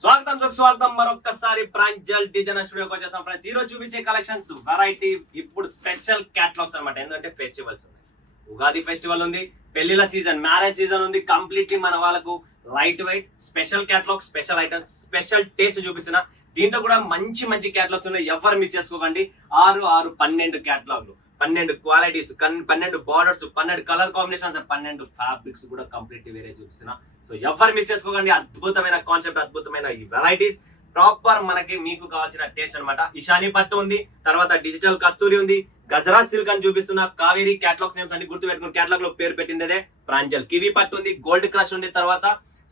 స్వాగతం మరొకసారి ప్రాంజల్ డిజైనర్ స్టూడియోకి వచ్చేసాం ఫ్రెండ్స్. ఈ రోజు చూపించే కలెక్షన్స్ వెరైటీ ఇప్పుడు స్పెషల్ క్యాటలాగ్స్ అన్నమాట. ఏంటంటే ఫెస్టివల్స్ ఉన్నాయి, ఉగాది ఫెస్టివల్ ఉంది, పెళ్లిల సీజన్, మ్యారేజ్ సీజన్ ఉంది. కంప్లీట్లీ మన వాళ్ళకు light weight special catalogue, special items, special taste చూపిస్తున్నా. దీంట్లో కూడా మంచి మంచి క్యాటలాగ్స్ ఉన్నాయి, ఎవరు మిస్ చేసుకోకండి. 12 క్యాటలాగ్లు, 12 qualities, 12 borders, 12 colour combinations, 12 fabrics కూడా కంప్లీట్ వేరే చూపిస్తున్నా. సో ఎవరు మిస్ చేసుకోకండి. అద్భుతమైన కాన్సెప్ట్, అద్భుతమైన ఈ వెరైటీస్ ప్రాపర్ మనకి మీకు కావాల్సిన టేస్ట్ అన్నమాట. ఇషాని పట్టు ఉంది, తర్వాత డిజిటల్ కస్తూరి ఉంది, గజరాజ్ సిల్క్ అని చూపిస్తున్నా. కావేరీ క్యాటలాగ్స్ నేమ్స్ అన్ని గుర్తు పెట్టుకుని క్యాటలాగ్ లో పేరు పెట్టిండేదే ప్రాంజల్. కివి పట్టు ఉంది, గోల్డ్ క్రష్ ఉంది, తర్వాత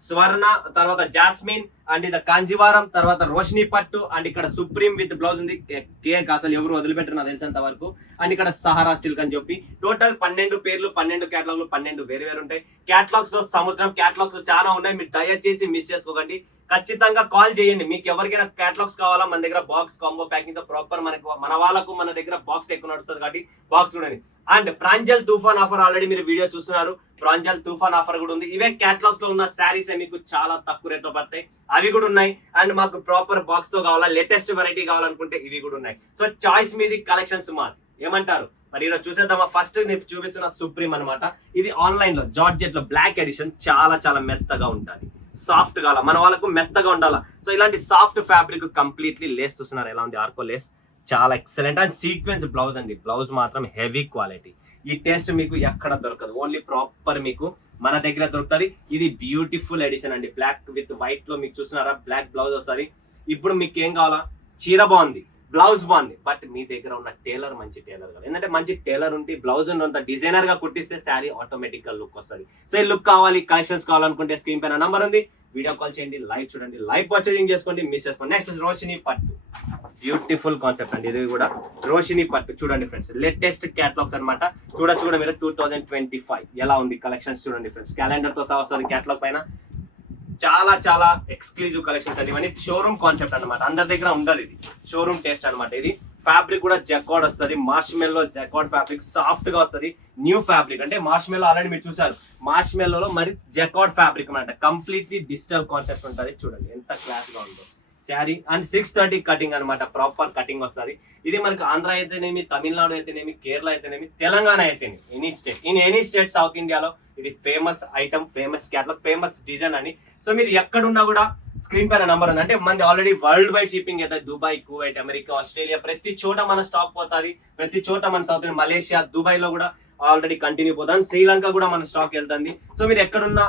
స్వర్ణ, తర్వాత జాస్మిన్ అండ్ ఇది కాంజీవారం, తర్వాత రోషిని పట్టు అండ్ ఇక్కడ సుప్రీం విత్ బ్లౌజ్ ఉంది. కేక్ అసలు ఎవరు వదిలిపెట్టరు నాకు తెలిసినంత వరకు. అండ్ ఇక్కడ సహారా సిల్క్ అని చెప్పి టోటల్ 12 పేర్లు, 12 క్యాటలాగ్లు, 12 వేరు వేరు ఉంటాయి. క్యాటలాగ్స్ లో సముద్రం క్యాటలాగ్స్ చాలా ఉన్నాయి, మీరు దయచేసి మిస్ చేసుకోకండి. ఖచ్చితంగా కాల్ చేయండి. మీకు ఎవరికైనా క్యాటలాగ్స్ కావాలా, మన దగ్గర బాక్స్ కాంబో ప్యాకింగ్ తో ప్రాపర్ మనకు మన వాళ్ళకు మన దగ్గర బాక్స్ ఎక్కువ నడుస్తుంది కాబట్టి బాక్స్ కూడా. అండ్ ప్రాంజల్ తుఫాన్ ఆఫర్ ఆల్రెడీ మీరు వీడియో చూస్తున్నారు. ప్రాంజల్ తుఫాన్ ఆఫర్ కూడా ఉంది. ఇవే క్యాటలాగ్స్ లో ఉన్న శారీస్ మీకు చాలా తక్కువ రేట్ లో పడతాయి, అవి కూడా ఉన్నాయి. అండ్ మాకు ప్రాపర్ బాక్స్ తో కావాలా, లేటెస్ట్ వెరైటీ కావాలనుకుంటే ఇవి కూడా ఉన్నాయి. సో చాయిస్ మీది, కలెక్షన్స్ మాది. ఏమంటారు మరి? ఈరోజు చూసేద్దామా. ఫస్ట్ నేను చూపిస్తున్న సుప్రీం అనమాట. ఇది ఆన్లైన్ లో జార్జెట్ లో బ్లాక్ ఎడిషన్, చాలా చాలా మెత్తగా ఉంటుంది, సాఫ్ట్ గా, మన వాళ్ళకు మెత్తగా ఉండాలా. సో ఇలాంటి సాఫ్ట్ ఫ్యాబ్రిక్ కంప్లీట్లీ లేస్ చూస్తున్నారు ఎలా ఉంది, ఆర్కో లేస్ చాలా ఎక్సలెంట్. అండ్ సీక్వెన్స్ బ్లౌజ్ అండి, బ్లౌజ్ మాత్రం హెవీ క్వాలిటీ. ఈ టేస్ట్ మీకు ఎక్కడ దొరకదు, ఓన్లీ ప్రాపర్ మీకు మన దగ్గర దొరుకుతుంది. ఇది బ్యూటిఫుల్ ఎడిషన్ అండి, బ్లాక్ విత్ వైట్ లో మీకు చూస్తున్నారా, బ్లాక్ బ్లౌజ్ వస్తుంది. ఇప్పుడు మీకు ఏం కావాలా, చీర బాగుంది, బ్లౌజ్ బాగుంది, బట్ మీ దగ్గర ఉన్న టైలర్ మంచి టైలర్ కావాలి. ఎందుకంటే మంచి టైలర్ ఉంటే బ్లౌజ్ అంత డిజైనర్ గా కుట్టిస్తే శారీ ఆటోమేటిక్ గా లుక్ వస్తుంది. సో ఈ లుక్ కావాలి, కలెక్షన్స్ కావాలనుకుంటే స్క్రీన్ పైన నంబర్ ఉంది, వీడియో కాల్ చేయండి, లైవ్ చూడండి, లైవ్ పర్చేజింగ్ చేసుకోండి, మిస్ చేసుకోండి. నెక్స్ట్ రోషిని పట్టు, బ్యూటిఫుల్ కాన్సెప్ట్ అండి. ఇది కూడా రోషిని పట్టు చూడండి ఫ్రెండ్స్, లేటెస్ట్ క్యాటలాగ్స్ అనమాట. చూడొచ్చు కూడా మీరు 2025 ఎలా ఉంది కలెక్షన్స్ చూడండి ఫ్రెండ్స్. క్యాలెండర్ తో సహా వస్తుంది క్యాటలాగ్ పైన. చాలా చాలా ఎక్స్క్లూజివ్ కలెక్షన్స్ అండి, ఇవన్నీ షోరూమ్ కాన్సెప్ట్ అనమాట. అందరి దగ్గర ఉండదు, ఇది షోరూమ్ టేస్ట్ అనమాట. ఇది ఫ్యాబ్రిక్ కూడా జకార్డ్ వస్తుంది, మార్ష్మెల్లో జకార్డ్ ఫ్యాబ్రిక్, సాఫ్ట్ గా వస్తుంది. న్యూ ఫ్యాబ్రిక్ అంటే మార్ష్మెల్లో ఆల్రెడీ మీరు చూసారు, మార్ష్మెల్లో మరి జకార్డ్ ఫ్యాబ్రిక్ అనమాట. కంప్లీట్లీ డిజిటల్ కాన్సెప్ట్ ఉంటుంది. చూడండి ఎంత క్లాస్ గా ఉందో శారీ. అండ్ 630 కటింగ్ అనమాట, ప్రాపర్ కటింగ్ వస్తుంది. ఇది మనకి ఆంధ్ర అయితేనేమి, తమిళనాడు అయితేనేమి, కేరళ అయితేనేమి, తెలంగాణ అయితేనేమి, any state, in any state south ఇండియాలో ఇది famous item, famous catalogue, famous design అని. సో మీరు ఎక్కడున్నా కూడా స్క్రీన్ పైన నంబర్ ఉంది. అంటే మనది ఆల్రెడీ వరల్డ్ వైడ్ షిప్పింగ్ అయితే దుబాయ్, కువైట్, అమెరికా, ఆస్ట్రేలియా, ప్రతి చోట మన స్టాక్ పోతుంది. ప్రతి చోట మన సౌత్ ఇండియా, మలేషియా, దుబాయ్ లో కూడా ఆల్రెడీ కంటిన్యూ పోతాను. శ్రీలంక కూడా మన స్టాక్ వెళ్తుంది. సో మీరు ఎక్కడున్నా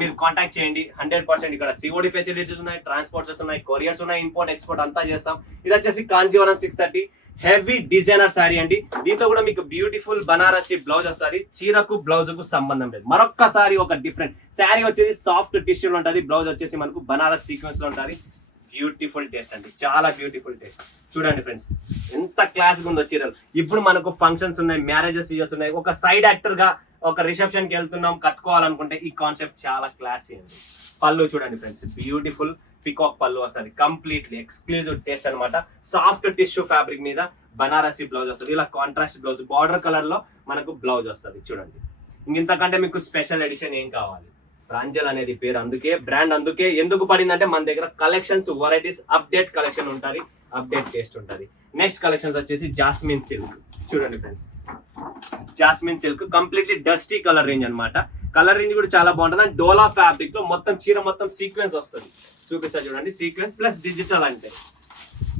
మీరు కాంటాక్ట్ చేయండి. 100% ఇక్కడ సిఓడి ఫెసిలిటీస్ ఉన్నాయి, ట్రాన్స్పోర్ట్స్ ఉన్నాయి, కొరియర్స్ ఉన్నాయి, ఇంపోర్ట్ ఎక్స్పోర్ట్ అంతా చేస్తాం. ఇది వచ్చేసి కాంజీవరం 630 హెవీ డిజైనర్ శారీ అండి. దీంట్లో కూడా మీకు బ్యూటిఫుల్ బనారసి బ్లౌజ్ వస్తుంది. చీరకు బ్లౌజ్ కు సంబంధం లేదు. మరొక్కసారి ఒక డిఫరెంట్ శారీ వచ్చేసి సాఫ్ట్ టిష్యూలో ఉంటుంది, బ్లౌజ్ వచ్చేసి మనకు బనారస్ సీక్వెన్స్ లో ఉంటుంది. బ్యూటిఫుల్ టేస్ట్ అండి, చాలా బ్యూటిఫుల్ టేస్ట్. చూడండి ఫ్రెండ్స్ ఎంత క్లాస్ ఉందో చీరలు. ఇప్పుడు మనకు ఫంక్షన్స్ ఉన్నాయి, మ్యారేజెస్ ఉన్నాయి, ఒక సైడ్ యాక్టర్ గా ఒక రిసెప్షన్ కి వెళ్తున్నాం కట్టుకోవాలనుకుంటే ఈ కాన్సెప్ట్ చాలా క్లాసీ అండి. పళ్ళు చూడండి ఫ్రెండ్స్, బ్యూటిఫుల్ పికాక్ పళ్ళు వస్తుంది, కంప్లీట్లీ ఎక్స్క్లూజివ్ టేస్ట్ అనమాట. సాఫ్ట్ టిష్యూ ఫ్యాబ్రిక్ మీద బనారసి బ్లౌజ్ వస్తుంది. ఇలా కాంట్రాస్ట్ బ్లౌజ్, బార్డర్ కలర్ లో మనకు బ్లౌజ్ వస్తుంది. చూడండి ఇంతకంటే మీకు స్పెషల్ ఎడిషన్ ఏం కావాలి. ప్రాంజల్ అనేది పేరు అందుకే, బ్రాండ్ అందుకే ఎందుకు పడిందంటే మన దగ్గర కలెక్షన్స్, వెరైటీస్, అప్డేట్ కలెక్షన్ ఉంటుంది, అప్డేట్ టేస్ట్ ఉంటుంది. నెక్స్ట్ కలెక్షన్స్ వచ్చేసి జాస్మిన్ సిల్క్. చూడండి friends, jasmine silk completely dusty colour range అనమాట. కలర్ రేంజ్ కూడా చాలా బాగుంటుంది. అండ్ డోలా ఫ్యాబ్రిక్ లో మొత్తం చీర మొత్తం సీక్వెన్స్ వస్తుంది. చూపిస్తా చూడండి, సీక్వెన్స్ ప్లస్ డిజిటల్. అంటే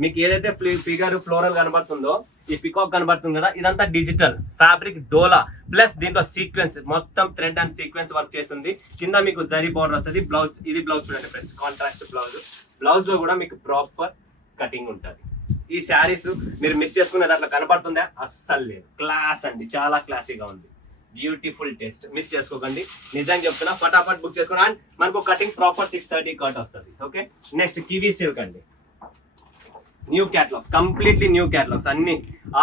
మీకు ఏదైతే ఫిగర్ ఫ్లోరల్ కనబడుతుందో, ఈ పికాక్ కనబడుతుంది కదా, ఇదంతా డిజిటల్ ఫ్యాబ్రిక్ డోలా ప్లస్ దీంట్లో సీక్వెన్స్, మొత్తం థ్రెడ్ అండ్ సీక్వెన్స్ వర్క్ చేస్తుంది. కింద మీకు జరీ బోర్డర్ వస్తుంది. బ్లౌజ్, ఇది బ్లౌజ్ చూడండి ఫ్రెండ్స్, కాంట్రాస్ట్ బ్లౌజ్. బ్లౌజ్ లో కూడా మీకు ప్రాపర్ కటింగ్ ఉంటుంది. ఈ శారీస్ మీరు మిస్ చేసుకునేది అట్లా కనబడుతుందా? అస్సలు లేదు, క్లాస్ అండి, చాలా క్లాసీగా ఉంది. బ్యూటిఫుల్ టేస్ట్, మిస్ చేసుకోకండి, నిజంగా చెప్తున్నా. ఫటాఫట్ బుక్ చేసుకోండి. అండ్ మనకు కటింగ్ ప్రాపర్ 630 కట్ వస్తుంది. ఓకే, నెక్స్ట్ కివీ సిల్క్ అండి. New catalogues, completely new catalogues. అన్ని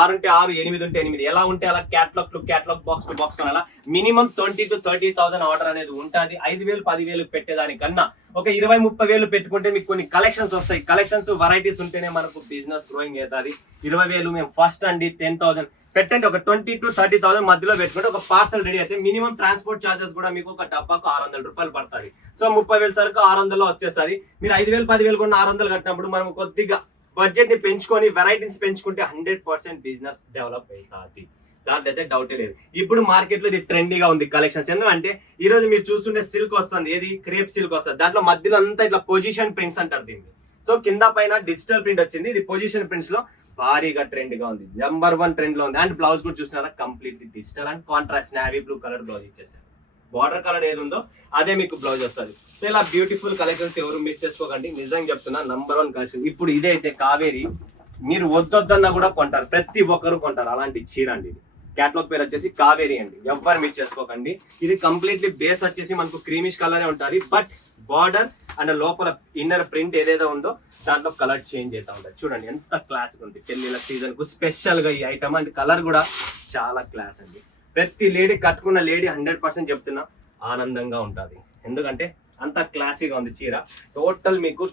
6 ఉంటే 6, 8 ఉంటే 8, ఎలా ఉంటే అలా catalogue to catalogue, box to box కొనాలా. మినిమం 20,000 to 30,000 ఆర్డర్ అనేది ఉంటుంది. 5,000, 10,000 పెట్టేదానికన్నా ఒక 20,000-30,000 పెట్టుకుంటే మీకు కొన్ని కలెక్షన్స్ వస్తాయి. కలెక్షన్స్, వెరైటీస్ ఉంటేనే మనకు బిజినెస్ గ్రోయింగ్ అవుతుంది. 20,000 మేము ఫస్ట్ అండి 10,000 పెట్టండి, ఒక 20,000 to 30,000 మధ్యలో పెట్టుకుంటే ఒక పార్సల్ రెడీ అయితే మినిమం ట్రాన్స్పోర్ట్ చార్జెస్ కూడా మీకు ఒక డబ్బాకు 600 రూపాయలు పడుతుంది. సో 30,000 సరుకు 600లో వచ్చేస్తుంది. మీరు 5,000 10,000 కొన్న 600 కట్టినప్పుడు మనం కొద్దిగా బడ్జెట్ ని పెంచుకొని వెరైటీస్ పెంచుకుంటే 100% బిజినెస్ డెవలప్ అవుతుంది. దాంట్లో అయితే డౌటే లేదు. ఇప్పుడు మార్కెట్ లో ఇది ట్రెండీగా ఉంది కలెక్షన్స్. ఎందుకంటే ఈ రోజు మీరు చూస్తుంటే సిల్క్ వస్తుంది, ఏది క్రేప్ సిల్క్ వస్తుంది, దాంట్లో మధ్యలో అంతా ఇట్లా పొజిషన్ ప్రింట్స్ అంటారు దీన్ని. సో కింద పైన డిజిటల్ ప్రింట్ వచ్చింది, ఇది పొజిషన్ ప్రింట్స్ లో భారీగా ట్రెండ్ గా ఉంది, నెంబర్ 1 ట్రెండ్ లో ఉంది. అండ్ బ్లౌజ్ కూడా చూసినారా completely digital and contrast navy blue colour blouse ఇచ్చేసారు. బార్డర్ కలర్ ఏది ఉందో అదే మీకు బ్లౌజ్ వస్తుంది. సో ఇలా బ్యూటిఫుల్ కలెక్షన్స్ ఎవరు మిస్ చేసుకోకండి, నిజంగా చెప్తున్నా నంబర్ 1 కలెక్షన్. ఇప్పుడు ఇదైతే కావేరి మీరు వద్దొద్దన్నా కూడా కొంటారు, ప్రతి ఒక్కరు కొంటారు అలాంటి చీర అండి. ఇది క్యాటలాగ్ పేరు వచ్చేసి కావేరి అండి, ఎవ్వరు మిస్ చేసుకోకండి. ఇది కంప్లీట్లీ బేస్ వచ్చేసి మనకు క్రీమిష్ కలర్ ఉంటుంది, బట్ బార్డర్ అండ్ లోపల ఇన్నర్ ప్రింట్ ఏదైతే ఉందో దాంట్లో కలర్ చేంజ్ అవుతా ఉంటుంది. చూడండి ఎంత క్లాస్ ఉంది, పెళ్లిళ్ళ సీజన్ కు స్పెషల్ గా ఈ ఐటమ్. అండ్ కలర్ కూడా చాలా క్లాస్ అండి. ప్రతి లేడీ కట్టుకున్న లేడీ 100% చెప్తున్నా ఆనందంగా ఉంటుంది, ఎందుకంటే అంత క్లాసీగా ఉంది చీర. టోటల్ మీకు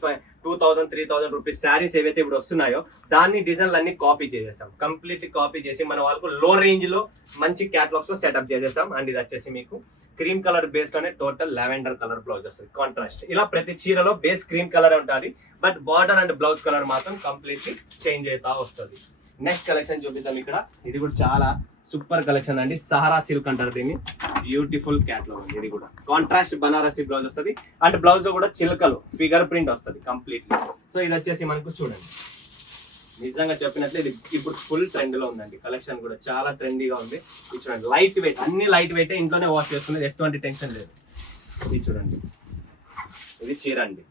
2,000 3,000 రూపీస్ శారీస్ ఏవైతే ఇప్పుడు వస్తున్నాయో దాన్ని డిజైన్లు అన్ని కాపీ చేసేసాం, కంప్లీట్లీ కాపీ చేసి మన వాళ్ళకు లో రేంజ్ లో మంచి క్యాటలాగ్స్ లో సెటప్ చేసేసాం. అండ్ ఇది వచ్చేసి మీకు క్రీమ్ కలర్ బేస్ లోనే టోటల్ లావెండర్ కలర్ బ్లౌజ్ వస్తుంది కాంట్రాస్ట్. ఇలా ప్రతి చీరలో బేస్ క్రీమ్ కలర్ ఉంటుంది, but border and blouse colour మాత్రం కంప్లీట్లీ చేంజ్ అవుతా వస్తుంది. నెక్స్ట్ కలెక్షన్ చూపిద్దాం. ఇక్కడ ఇది కూడా చాలా సూపర్ కలెక్షన్ అండి, సహారా సిల్క్ అంటారు దీన్ని. బ్యూటిఫుల్ క్యాట్లాగ్ అండి, ఇది కూడా కాంట్రాస్ట్ బనారసి బ్లౌజ్ వస్తుంది. అండ్ బ్లౌజ్ లో కూడా చిలకలు ఫిగర్ ప్రింట్ వస్తుంది కంప్లీట్లీ. సో ఇది వచ్చేసి మనకు చూడండి, నిజంగా చెప్పినట్లు ఇది ఇప్పుడు ఫుల్ ట్రెండ్ లో ఉందండి. కలెక్షన్ కూడా చాలా ట్రెండీగా ఉంది. ఇది చూడండి, లైట్ వెయిట్, అన్ని లైట్ వెయిట్, ఇంట్లోనే వాష్ చేస్తుంది, ఎటువంటి టెన్షన్ లేదు. ఇది చూడండి, ఇది చీర అండి.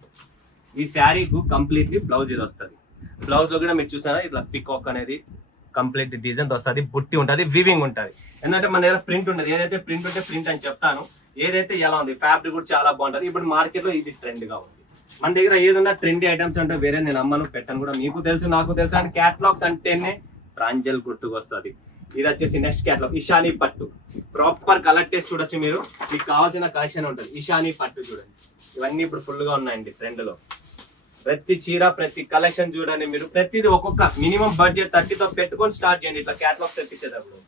ఈ శారీకు కంప్లీట్లీ బ్లౌజ్ ఇది వస్తుంది. బ్లౌజ్ లో కూడా మీరు చూసారా ఇట్లా పికాక్ అనేది కంప్లీట్ డిజైన్ వస్తుంది, బుట్టి ఉంటుంది, వివింగ్ ఉంటుంది. ఎందుకంటే మన దగ్గర ప్రింట్ ఉంటుంది, ఏదైతే ప్రింట్ ఉంటే ప్రింట్ అని చెప్తాను, ఏదైతే ఎలా ఉంది ఫ్యాబ్రిక్ కూడా చాలా బాగుంటుంది. ఇప్పుడు మార్కెట్ లో ఇది ట్రెండ్ గా ఉంది. మన దగ్గర ఏదన్నా ట్రెండీ ఐటమ్స్ అంటే వేరే నేను అమ్మను పెట్టను కూడా, మీకు తెలుసు నాకు తెలుసు. అండ్ క్యాటలాగ్స్ అంటేనే ప్రాంజల్ గుర్తుకు వస్తుంది. ఇది వచ్చేసి నెక్స్ట్ క్యాటలాగ్ ఇషానీ పట్టు. ప్రాపర్ కలర్ టేస్ట్ చూడొచ్చు మీరు, మీకు కావాల్సిన కలెక్షన్ ఉంటుంది. ఇషానీ పట్టు చూడండి, ఇవన్నీ ఇప్పుడు ఫుల్ గా ఉన్నాయండి ట్రెండ్ లో. ప్రతి చీర ప్రతి కలెక్షన్ చూడండి మీరు, ప్రతిది ఒక్కొక్క మినిమం బడ్జెట్ 30తో పెట్టుకొని స్టార్ట్ చేయండి ఇట్లా క్యాటలాగ్స్ తెప్పించేటప్పుడు.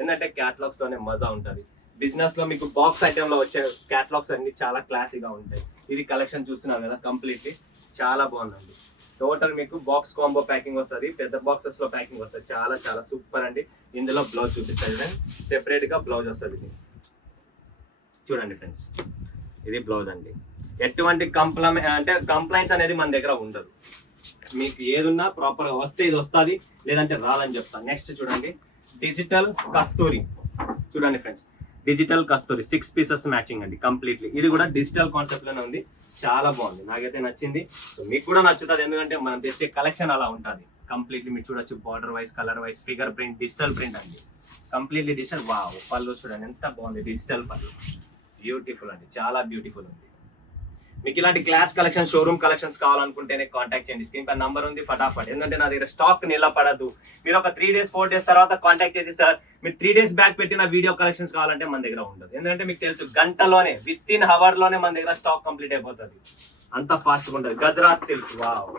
ఎందుకంటే క్యాటలాగ్స్ లోనే మజా ఉంటుంది. బిజినెస్ లో మీకు బాక్స్ ఐటమ్ లో వచ్చే క్యాటలాగ్స్ అన్ని చాలా క్లాసీగా ఉంటాయి. ఇది కలెక్షన్ చూస్తున్నారు కదా, కంప్లీట్లీ చాలా బాగుందండి. టోటల్ మీకు బాక్స్ కాంబో ప్యాకింగ్ వస్తుంది, పెద్ద బాక్సెస్ లో ప్యాకింగ్ వస్తుంది, చాలా చాలా సూపర్ అండి. ఇందులో బ్లౌజ్ చూపిస్తుంది, సెపరేట్ గా బ్లౌజ్ వస్తుంది. చూడండి ఫ్రెండ్స్, ఇది బ్లౌజ్ అండి. ఎటువంటి కంప్లైంట్స్ అనేది మన దగ్గర ఉండదు. మీకు ఏదున్నా ప్రాపర్ గా వస్తే ఇది వస్తుంది, లేదంటే రాదని చెప్తాను. నెక్స్ట్ చూడండి, డిజిటల్ కస్తూరి. చూడండి ఫ్రెండ్స్, డిజిటల్ కస్తూరి 6 పీసెస్ మ్యాచింగ్ అండి కంప్లీట్లీ. ఇది కూడా డిజిటల్ కాన్సెప్ట్ లోనే ఉంది, చాలా బాగుంది, నాకైతే నచ్చింది. సో మీకు కూడా నచ్చుతుంది, ఎందుకంటే మనం తెచ్చే కలెక్షన్ అలా ఉంటుంది. కంప్లీట్లీ మీరు చూడొచ్చు, border wise, colour wise, figure print, digital print అండి, కంప్లీట్లీ డిజిటల్. వావ్, పళ్ళు చూడండి ఎంత బాగుంది, డిజిటల్ పళ్ళు, బ్యూటిఫుల్ అండి, చాలా బ్యూటిఫుల్ ఉంది. మీకు ఇలాంటి క్లాస్ కలెక్షన్, షోరూమ్ కలెక్షన్స్ కావాలనుకుంటేనే కాంటాక్ట్ చేయండి. స్క్రీన్ పై నంబర్ ఉంది, ఫటాఫట్. ఎందుకంటే నా దగ్గర స్టాక్ నిలబడదు. మీరు ఒక 3 days 4 days తర్వాత కాంటాక్ట్ చేసి సార్ మీరు 3 days బ్యాక్ పెట్టిన వీడియో కలెక్షన్స్ కావాలంటే మన దగ్గర ఉండదు. ఎందుకంటే మీకు తెలుసు గంటలోనే, విత్ ఇన్ అవర్ లోనే మన దగ్గర స్టాక్ కంప్లీట్ అయిపోతుంది, అంత ఫాస్ట్ గా ఉంటుంది. గజరాజ్ సిల్క్, వావ్,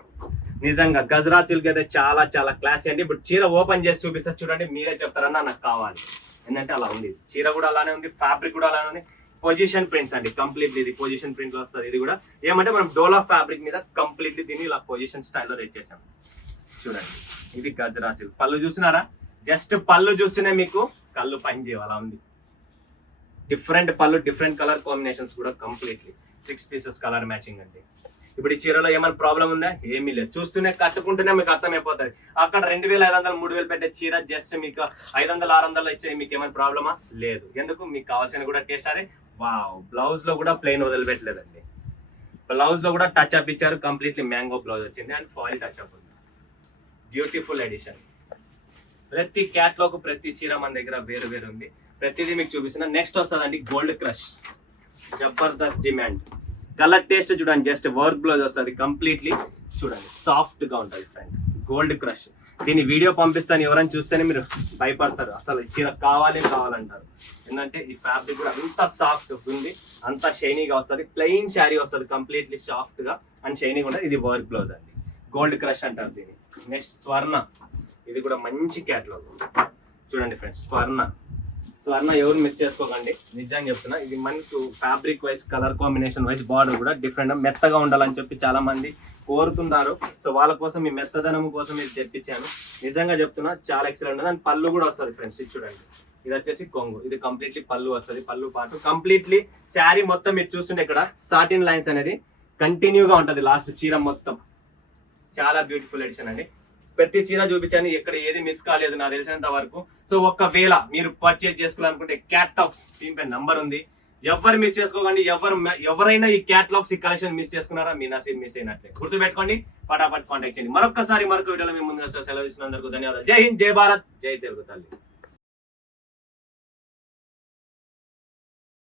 నిజంగా గజరాజ్ సిల్క్ అయితే చాలా చాలా క్లాసీ అండి. ఇప్పుడు చీర ఓపెన్ చేసి చూపిస్తా చూడండి, మీరే చెప్తారన్నా నాకు కావాలి, ఎందుకంటే అలా ఉంది. చీర కూడా అలానే ఉంది, ఫ్యాబ్రిక్ కూడా అలానే ఉంది. పొజిషన్ ప్రింట్స్ అండి కంప్లీట్లీ, ఇది పొజిషన్ ప్రింట్ లో వస్తుంది. ఇది కూడా ఏమంటే మనం డోలా ఫ్యాబ్రిక్ మీద కంప్లీట్లీ దీన్ని ఇలా పొజిషన్ స్టైల్లో తెచ్చేసాం. చూడండి, ఇది గజరా సిల్క్. పళ్ళు చూస్తున్నారా, జస్ట్ పళ్ళు చూస్తూనే మీకు కళ్ళు పని చేయాలా ఉంది. డిఫరెంట్ పళ్ళు, డిఫరెంట్ కలర్ కాంబినేషన్స్ కూడా కంప్లీట్లీ 6 పీసెస్ కలర్ మ్యాచింగ్ అండి. ఇప్పుడు ఈ చీరలో ఏమైనా ప్రాబ్లం ఉందా, ఏమీ లేదు. చూస్తూనే కట్టుకుంటూనే మీకు అర్థమైపోతుంది. అక్కడ 2,500 3,000 పెట్టే చీర జస్ట్ మీకు 500 600 ఇచ్చే మీకు ఏమైనా ప్రాబ్లమా లేదు. ఎందుకు, మీకు కావాల్సిన కూడా టేస్ట్ అదే. వావ్, బ్లౌజ్ లో కూడా ప్లెయిన్ వదిలిపెట్టలేదండి, బ్లౌజ్ లో కూడా టచ్ అప్ ఇచ్చారు, కంప్లీట్లీ మ్యాంగో బ్లౌజ్ వచ్చింది అండ్ ఫాయిల్ టచ్ అప్ ఉంది. Beautiful edition. ప్రతి క్యాట్లాగ్ ప్రతి చీర మన దగ్గర వేరు వేరు ఉంది, ప్రతిదీ మీకు చూపిస్తున్నా. నెక్స్ట్ వస్తుందండి gold crush, Jabardasth demand. Colour taste చూడండి, జస్ట్ వర్క్ బ్లౌజ్ వస్తుంది కంప్లీట్లీ. చూడండి, సాఫ్ట్ గా ఉంటుంది ఫ్రెండ్. గోల్డ్ క్రష్, దీని వీడియో పంపిస్తాను, ఎవరైనా చూస్తేనే మీరు భయపడతారు, అసలు చీర కావాలంటారు. ఎందుకంటే ఈ ఫ్యాబ్రిక్ కూడా అంత సాఫ్ట్ ఉంది, అంత షైనీగా వస్తుంది. ప్లెయిన్ శారీ వస్తుంది, కంప్లీట్లీ సాఫ్ట్ గా అండ్ షైనీగా ఉంటుంది. ఇది వర్క్ బ్లౌజ్ అండి, గోల్డ్ క్రష్ అంటారు దీన్ని. నెక్స్ట్ స్వర్ణ, ఇది కూడా మంచి క్యాటలాగ్. చూడండి ఫ్రెండ్స్, స్వర్ణ ఎవరు మిస్ చేసుకోకండి, నిజంగా చెప్తున్నా. ఇది మనకు fabric wise, colour combination wise, border కూడా డిఫరెంట్ మెత్తగా ఉండాలని చెప్పి చాలా మంది కోరుతుంటారు. సో వాళ్ళ కోసం ఈ మెత్తదనం కోసం ఇది తెప్పించాను. నిజంగా చెప్తున్నా, చాలా ఎక్సలెంట్ ఉంది. అండ్ పళ్ళు కూడా వస్తుంది ఫ్రెండ్స్, ఇది చూడండి. ఇది వచ్చేసి కొంగు, ఇది కంప్లీట్లీ పళ్ళు వస్తుంది. పళ్ళు పాటు కంప్లీట్లీ శారీ మొత్తం మీరు చూస్తుంటే ఇక్కడ సాటిన్ లైన్స్ అనేది కంటిన్యూగా ఉంటుంది లాస్ట్ చీర మొత్తం. చాలా బ్యూటిఫుల్ ఎడిషన్ అండి. ప్రతి చీర చూపించాను, ఎక్కడ ఏది మిస్ కాలేదు నాకు తెలిసినంత వరకు. సో ఒకవేళ మీరు పర్చేజ్ చేసుకోవాలనుకుంటే క్యాట్లాగ్స్ దీనిపై నంబర్ ఉంది, ఎవరు మిస్ చేసుకోకండి. ఎవరైనా ఈ క్యాట్లాగ్స్ ఈ కలెక్షన్ మిస్ చేసుకున్నారా, మీ నసీబ్ మిస్ అయినట్లే. గుర్తుపెట్టుకోండి, ఫటాఫట్ కాంటాక్ట్ చేయండి. మరొక వీడియోలో మేము ముందుగా సెలవు ఇస్తున్నందుకు ధన్యవాదాలు. జై హింద్, జై భారత్, జై తెలుగు తల్లి.